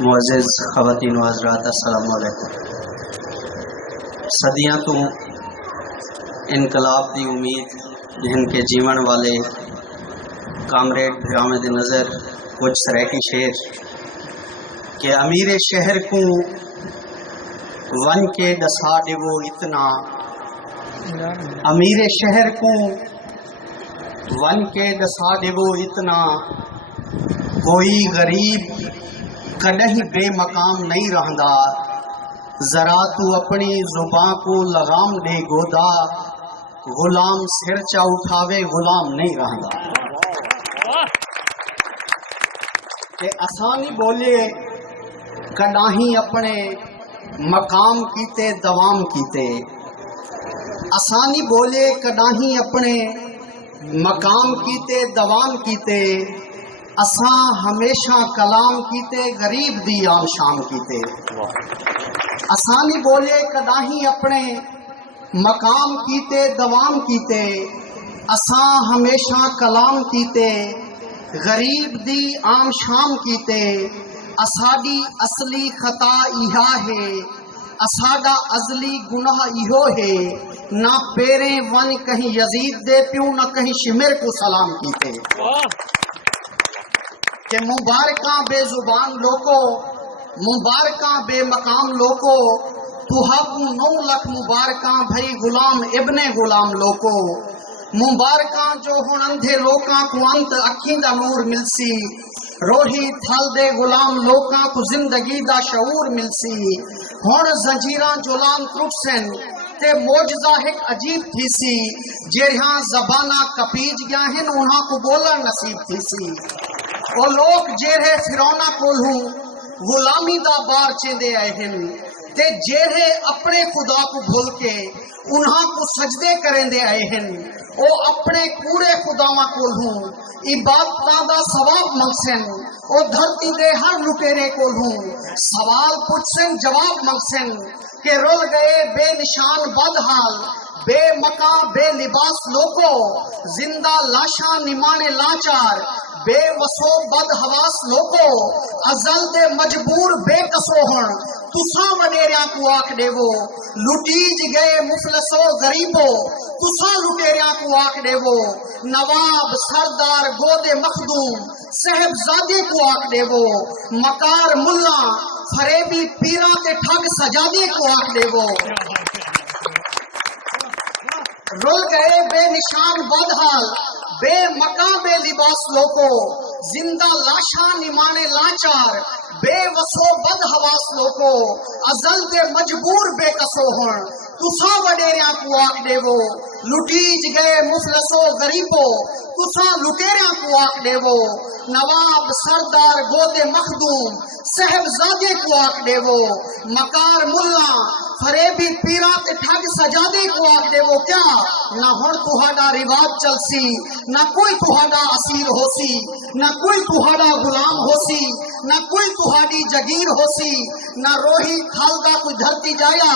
معزز خواتین و حضرات، السلام علیکم۔ صدیاں تو انقلاب دی امید جن کے جیون والے کامریڈ بھرامد نظر کچھ سریکی شعر کہ امیر شہر کو ون کے ڈسا ڈیو اتنا، امیر شہر کو ون کے ڈسا ڈیو اتنا، کوئی غریب کدہیں بے مقام نہیں رہندا، ذرا تو اپنی زباں کو لگام دے گودا، غلام سر چا اٹھاوے غلام نہیں رہندا۔ کہ آسانی بولے کداہیں اپنے مقام کیتے دوام کیتے، آسانی بولے کداہیں اپنے مقام کیتے دوام کیتے، اساں ہمیشہ کلام کیتے غریب دی عام شام کیتے۔ آسانی بولے کداہیں اپنے مقام کیتے دوام کیتے، اساں ہمیشہ کلام کیتے غریب دی عام شام کیتے۔ اساڈی اصلی خطا ایہا ہے، اساڈا ازلی گناہ ایہو ہے، نہ پیریں ون کہیں یزید دے پیوں نہ کہیں شمر کو سلام کیتے۔ کہ مبارکاں بے زبان لوکو، مبارکاں بے مقام لوکو، تہاکوں 9 لکھ مبارکاں بھئی غلام ابن غلام لوکو۔ مبارکاں جو ہن اندھے لوکاں کو انت اکھیں دا نور ملسی، روہی تھل دے غلام لوکاں کو زندگی دا شعور ملسی۔ ہن زنجیراں جولان ترٹسن تے معجزہ ایک عجیب تھیسی، جہاں زباناں کپیج گیا ہن انہاں کو بولن نصیب تھیسی۔ وہ لوگ جہے فرعوناں کولوں غلامی دا بار چیندے آئے ہن، تے جہے اپنے خدا کو بھول کے انہاں کو سجدے کریں دے آئے ہن، او اپنے کوڑے خداواں کولوں عبادتاں دا ثواب منگسن، او دھرتی دے ہر لٹیرے کولوں سوال پوچھسن جواب منگسن۔ کہ رول گئے بے نشان بدحال، بے مکان بے لباس لوکو، زندہ لاشاں نمانے لاچار، بے وسو بد حواس لوکو، ازل دے مجبور بے قصو ہن، تساں وڈیریاں کو آکھ دیو، لٹیج گئے مفلسو غریبو، تساں لٹیریاں کو آکھ دیو، نواب سردار گودے مخدوم صاحبزادے کو آکھ دیو، مکار ملا فریبی پیراں تے ٹھگ سجادے کو آکھ دیو۔ رول گئے بے نشان بدحال، بے مکان بے لباس لوکو، زندہ لاشاں نمانے لاچار، بے وسو بد حواس لوکو، ازل دے مجبور بے قصو ہن، تساں وڈیریاں کو آکھ دیو، لٹیج گئے مفلسو غریبو، تساں لٹیریاں کو آکھ دیو، نواب سردار گودے مخدوم صاحبزادے کو آکھ دیو، مکار ملا فریبی پیراں تے ٹھگ سجادے کو آکھ دیو۔ کیا نہ ہن تہاڈا رواج چلسی، نہ کوئی تہاڈا اسیر ہوسی، نہ کوئی تہاڈا غلام ہوسی، نہ کوئی تہاڈی جگیر ہوسی، نہ روہی کھالدا کوئی دھرتی جایا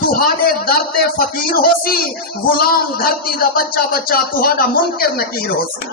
تہاڈے در تے فقیر ہوسی، غلام دھرتی دا بچہ بچہ تہاڈا منکر نکیر ہوسی۔